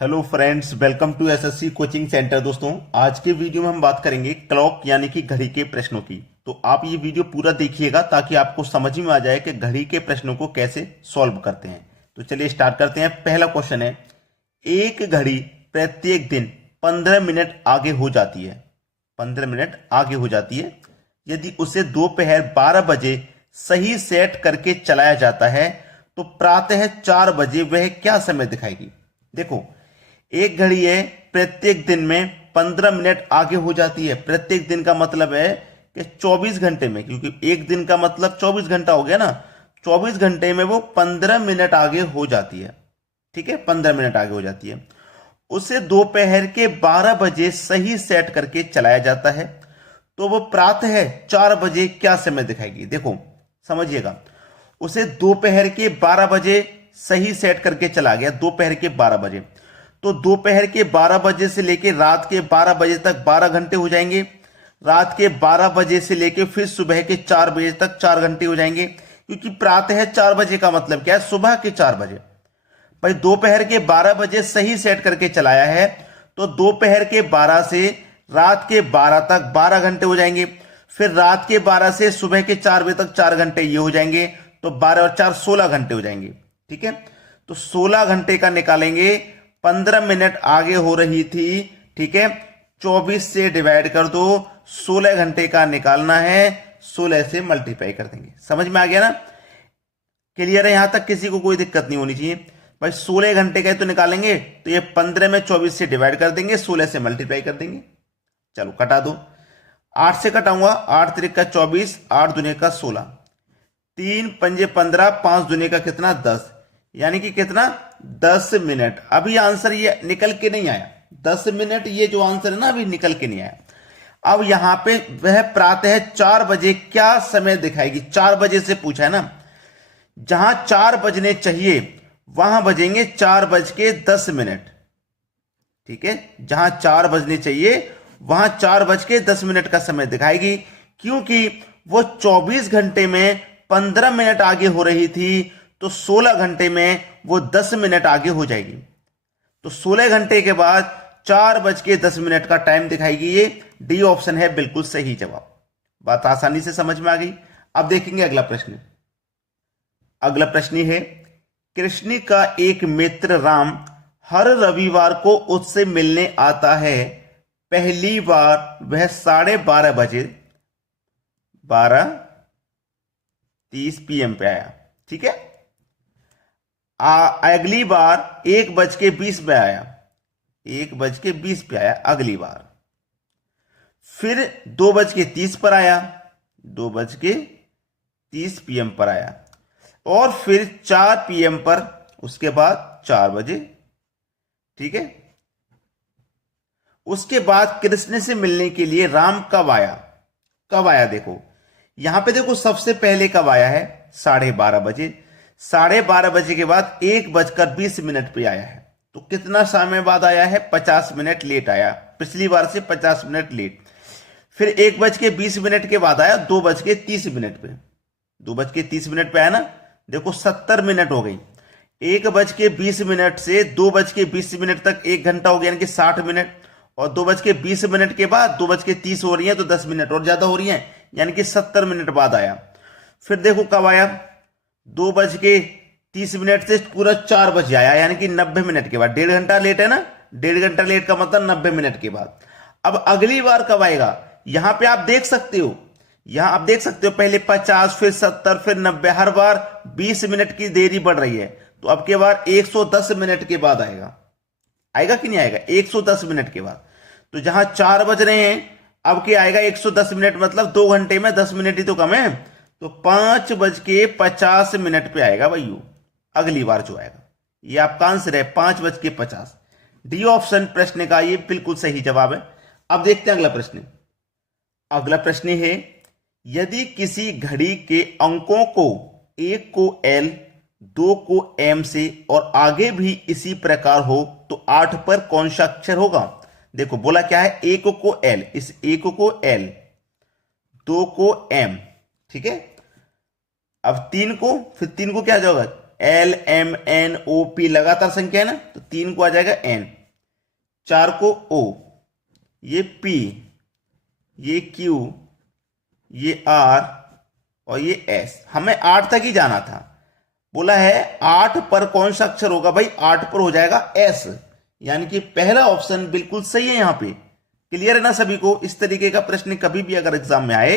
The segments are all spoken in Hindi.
Hello friends, welcome to SSC coaching centre. दोस्तों, आज के वीडियो में हम बात करेंगे क्लॉक यानी कि घड़ी के प्रश्नों की। तो आप ये वीडियो पूरा देखिएगा ताकि आपको समझ में आ जाए कि घड़ी के प्रश्नों को कैसे सॉल्व करते हैं। तो चलिए स्टार्ट करते हैं। पहला क्वेश्चन है, एक घड़ी प्रत्येक दिन 15 मिनट आगे हो जाती है। 15 मिनट आगे हो जाती है। यदि उसे दोपहर 12 बजे सही सेट करके चलाया जाता है तो प्रातः 4 बजे वह क्या समय दिखाएगी। देखो, एक घड़ी है, प्रत्येक दिन में 15 मिनट आगे हो जाती है। प्रत्येक दिन का मतलब है कि 24 घंटे में, क्योंकि एक दिन का मतलब 24 घंटा हो गया ना। 24 घंटे में वो 15 मिनट आगे हो जाती है। ठीक है, 15 मिनट आगे हो जाती है। उसे दोपहर के 12 बजे सही सेट करके चलाया जाता है तो वो प्रातः 4 बजे क्या समय दिखाएगी। देखो समझिएगा, उसे दोपहर के 12 बजे सही सेट करके चला गया, दोपहर के 12 बजे। तो दोपहर के 12 बजे से लेके रात के 12 बजे तक 12 घंटे हो जाएंगे। रात के 12 बजे से लेके फिर सुबह के 4 बजे तक 4 घंटे हो जाएंगे, क्योंकि प्रातः 4 बजे का मतलब क्या है, सुबह के 4 बजे। भाई दोपहर के 12 बजे सही सेट करके चलाया है तो दोपहर के 12 से रात के 12 तक 12 घंटे हो जाएंगे। फिर रात के 12 से सुबह के 4 बजे तक 4 घंटे ये हो जाएंगे। तो 12 और 4 16 घंटे हो जाएंगे। ठीक है, तो 16 घंटे का निकालेंगे। 15 मिनट आगे हो रही थी, ठीक है, 24 से डिवाइड कर दो, 16 घंटे का निकालना है, 16 से मल्टीप्लाई कर देंगे। समझ में आ गया ना? क्लियर है? यहां तक किसी को कोई दिक्कत नहीं होनी चाहिए। भाई 16 घंटे का तो निकालेंगे तो ये 15 में 24 से डिवाइड कर देंगे, 16 से मल्टीप्लाई कर देंगे। चलो कटा दो, 8 से कटाऊंगा, 8 त्रिक का 24, 8 दुने का 16, 3 पंजे 15, 5 दुने का कितना 10, यानी कि कितना 10 मिनट। अभी आंसर ये निकल के नहीं आया, 10 मिनट ये जो आंसर है ना अभी निकल के नहीं आया। अब यहां पे वह प्रातः 4 बजे क्या समय दिखाएगी। 4 बजे से पूछा है ना, जहां 4 बजने चाहिए वहां बजेंगे 4:10। ठीक है, जहां 4 बजने चाहिए वहां 4:10 का समय दिखाएगी, क्योंकि वो 24 घंटे में 15 मिनट आगे हो रही थी तो 16 घंटे में वो 10 मिनट आगे हो जाएगी। तो 16 घंटे के बाद 4:10 का टाइम दिखाएगी। ये डी ऑप्शन है बिल्कुल सही जवाब। बात आसानी से समझ में आ गई। अब देखेंगे अगला प्रश्न। अगला प्रश्न है, कृष्ण का एक मित्र राम हर रविवार को उससे मिलने आता है। पहली बार वह 12:30 बजे 12:30 PM पे आया। ठीक है, अगली बार 1:20 पे आया, 1:20 पे आया अगली बार। फिर 2:30 पर आया, 2:30 PM पर आया। और फिर 4 PM पर, उसके बाद 4 बजे। ठीक है, उसके बाद कृष्ण से मिलने के लिए राम कब आया। कब आया देखो, यहां पे देखो सबसे पहले कब आया है, 12:30 बजे। 12:30 बजे के बाद 1:20 पे आया है। तो कितना समय बाद आया है, 50 मिनट लेट आया, पिछली बार से 50 मिनट लेट। फिर 1:20 के बाद आया 2:30 पे, 2:30 पे आया ना। देखो 70 मिनट हो गई। 1:20 से 2:20 तक 1 घंटा हो गया, यानी कि 60 मिनट। और 2:20 के बाद 2:30 हो रही है तो 10 मिनट और ज्यादा हो रही है, यानी कि 70 मिनट बाद आया। फिर देखो कब आया, 2:30 से पूरा 4 बजे आया, यानी कि 90 मिनट के बाद। 1.5 घंटा लेट है ना, 1.5 घंटा लेट का मतलब 90 मिनट के बाद। अब अगली बार कब आएगा, यहां पे आप देख सकते हो, यहां आप देख सकते हो पहले 50, फिर 70, फिर 90, हर बार 20 मिनट की देरी बढ़ रही है। तो अब के बार 110 मिनट के बाद आएगा। आएगा कि नहीं आएगा, 110 मिनट के बाद। तो जहां 4 बज रहे हैं अब क्या आएगा, 110 मिनट, मतलब 2 घंटे में 10 मिनट ही तो कम है। तो 5:50 पे आएगा भाइयों अगली बार जो आएगा। ये आपका आंसर है 5:50। डी ऑप्शन प्रश्न का ये बिल्कुल सही जवाब है। अब देखते हैं अगला प्रश्न। अगला प्रश्न है, यदि किसी घड़ी के अंकों को 1 को L, 2 को M से और आगे भी इसी प्रकार हो तो 8 पर कौन सा अक्षर होगा। देखो बोला क्या है, 1 को L, इस 1 को L, 2 को M, ठीक है। अब 3 को, फिर 3 को क्या जाएगा, LMNOP लगातार संख्या है ना, तो 3 को आ जाएगा N, 4 को O, ये P, ये Q, ये R और ये S। हमें 8 तक ही जाना था। बोला है 8 पर कौन सा अक्षर होगा भाई, 8 पर हो जाएगा S, यानी कि पहला ऑप्शन बिल्कुल सही है। यहां पे क्लियर है ना सभी को। इस तरीके का प्रश्न कभी भी अगर एग्जाम में आए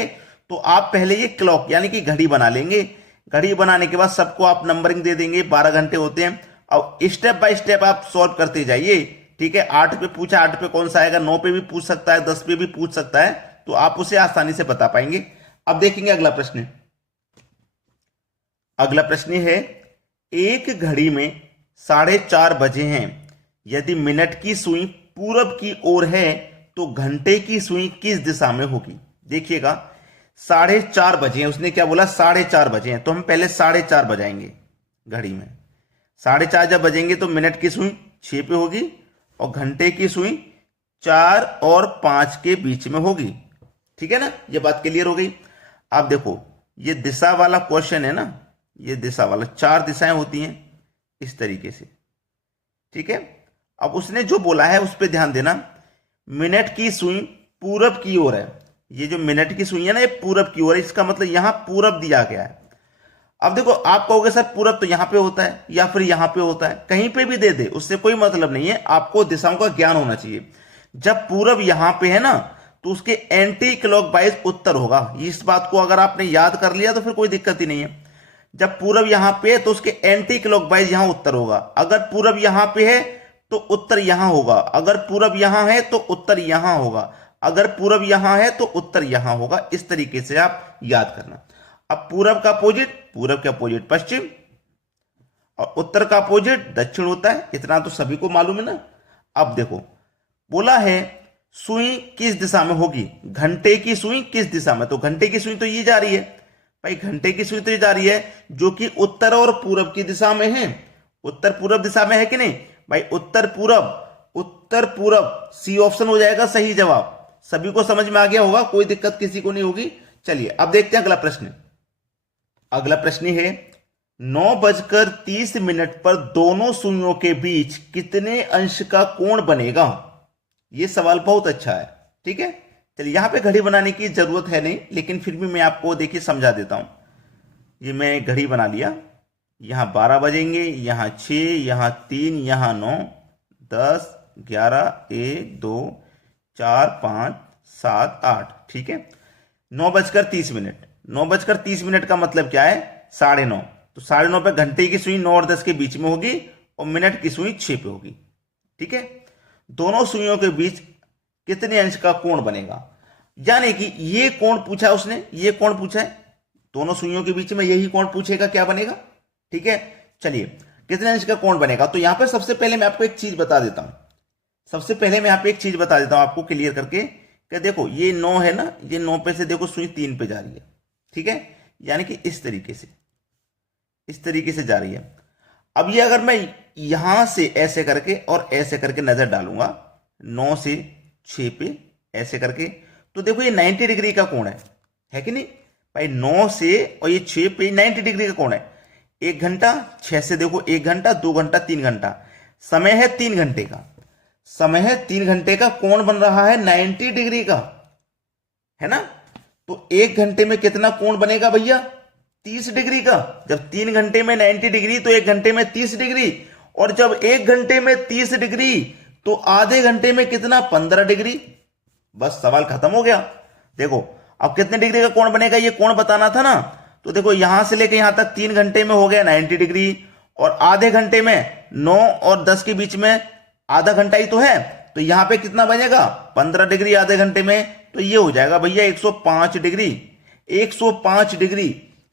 तो आप पहले ये क्लॉक यानी कि घड़ी बना लेंगे। घड़ी बनाने के बाद सबको आप नंबरिंग दे देंगे, 12 घंटे होते हैं। अब स्टेप बाय स्टेप आप सॉल्व करते जाइए, ठीक है। 8 पे पूछा, 8 पे कौन सा आएगा, 9 पे भी पूछ सकता है, 10 पे भी पूछ सकता है, तो आप उसे आसानी से बता पाएंगे। अब देखेंगे अगला प्रश्न। अगला प्रश्न है, एक घड़ी में 4:30 बजे हैं। यदि मिनट की सुई पूरब की ओर है तो घंटे की सुई किस दिशा में होगी। देखिएगा 4:30 बजे हैं, उसने क्या बोला 4:30 बजे हैं, तो हम पहले 4:30 बजाएंगे घड़ी में। 4:30 जब बजेंगे तो मिनट की सुई 6 पे होगी और घंटे की सुई 4 और 5 के बीच में होगी, ठीक है ना। ये बात क्लियर हो गई। आप देखो ये दिशा वाला क्वेश्चन है ना, ये दिशा वाला 4 दिशाएं होती हैं इस तरीके से, ठीक है। अब उसने जो बोला है उस पर ध्यान देना। मिनट की सुई पूरब की ओर है, ये जो मिनट की सुई है ना ये पूरब की ओर है, इसका मतलब यहां पूरब दिया गया है। अब देखो आप कहोगे सर पूरब तो यहां पे होता है या फिर यहां पे होता है, कहीं पे भी दे दे उससे कोई मतलब नहीं है, आपको दिशाओं का ज्ञान होना चाहिए। जब पूरब यहां पे है ना तो उसके एंटी क्लॉकवाइज उत्तर होगा। इस बात को अगर आपने याद कर लिया तो फिर कोई दिक्कत ही नहीं है। जब पूरब यहां पे है तो उसके एंटी क्लॉकवाइज यहां उत्तर होगा। अगर पूरब यहां पे है तो उत्तर यहां होगा, अगर पूरब यहां है तो उत्तर यहां होगा, अगर पूरब यहां है तो उत्तर यहां होगा। इस तरीके से आप याद करना। अब पूरब का अपोजिट, पूरब के अपोजिट पश्चिम और उत्तर का अपोजिट दक्षिण होता है, इतना तो सभी को मालूम है ना। अब देखो बोला है सुई किस दिशा में होगी, घंटे की सुई किस दिशा में, तो घंटे की सुई तो ये जा रही है भाई, घंटे की सुई तो ये जा रही है जो कि उत्तर और पूरब की दिशा में है। उत्तर पूरब दिशा में है कि नहीं भाई, उत्तर पूरब, उत्तर पूरब सी ऑप्शन हो जाएगा सही जवाब। सभी को समझ में आ गया होगा, कोई दिक्कत किसी को नहीं होगी। चलिए अब देखते हैं अगला प्रश्न। अगला प्रश्न है 9:30 पर दोनों सुइयों के बीच कितने अंश का कोण बनेगा। यह सवाल बहुत अच्छा है, ठीक है। चलिए यहां पे घड़ी बनाने की जरूरत है नहीं, लेकिन फिर भी मैं आपको देखिए समझा देता हूं। ये मैं घड़ी बना लिया, यहां 12 बजेंगे, यहां 6, यहां 3, यहां 9, 10, 11, 1, 2, 4, 5, 7, 8, ठीक है। 9:30, 9:30 का मतलब क्या है 9:30, तो 9:30 पे घंटे की सुई 9 और 10 के बीच में होगी और मिनट की सुई 6 पे होगी, ठीक है। दोनों सुइयों के बीच कितने अंश का कोण बनेगा, यानी कि ये कोण पूछा उसने, ये कोण पूछा है, दोनों सुइयों के बीच में यही कोण पूछेगा क्या बनेगा, ठीक है। चलिए कितने अंश का कोण बनेगा, तो यहां पर सबसे पहले मैं आपको एक चीज बता देता हूं। सबसे पहले मैं यहां पे एक चीज बता देता हूं आपको क्लियर करके कि देखो ये 9 है ना, ये 9 पे से देखो सुई 3 पे जा रही है, ठीक है, यानी कि इस तरीके से जा रही है। अब ये अगर मैं यहां से ऐसे करके और ऐसे करके नजर डालूंगा 9 से 6 पे ऐसे करके, तो देखो ये 90 डिग्री का कोण है कि नहीं भाई। 9 से और ये 6 पे 90 डिग्री का कोण है। 1 घंटा 6 से देखो 1 घंटा, 2 घंटा, 3 घंटा, समय है 3 घंटे का, समय है 3 घंटे का, कोण बन रहा है 90 डिग्री का, है ना। तो 1 घंटे में कितना कोण बनेगा भैया 30 डिग्री का। जब 3 घंटे में 90 डिग्री तो 1 घंटे में 30 डिग्री, और जब 1 घंटे में 30 डिग्री तो आधे घंटे में कितना 15 डिग्री। बस सवाल खत्म हो गया। देखो अब कितने डिग्री का कोण बनेगा ये कोण बताना था ना, तो देखो यहां से लेकर यहां तक 3 घंटे में हो गया 90 डिग्री, और आधे घंटे में 9 और 10 के बीच में आधा घंटा ही तो है, तो यहां पे कितना बनेगा 15 डिग्री आधे घंटे में, तो ये हो जाएगा भैया 105 डिग्री। 105 डिग्री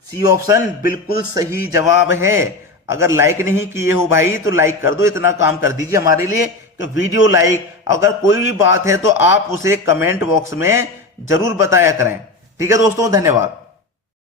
सी ऑप्शन बिल्कुल सही जवाब है। अगर लाइक नहीं किए हो भाई तो लाइक कर दो, इतना काम कर दीजिए हमारे लिए कि वीडियो लाइक। अगर कोई भी बात है तो आप उसे कमेंट बॉक्स में जरूर बताया करें, ठीक है दोस्तों, धन्यवाद।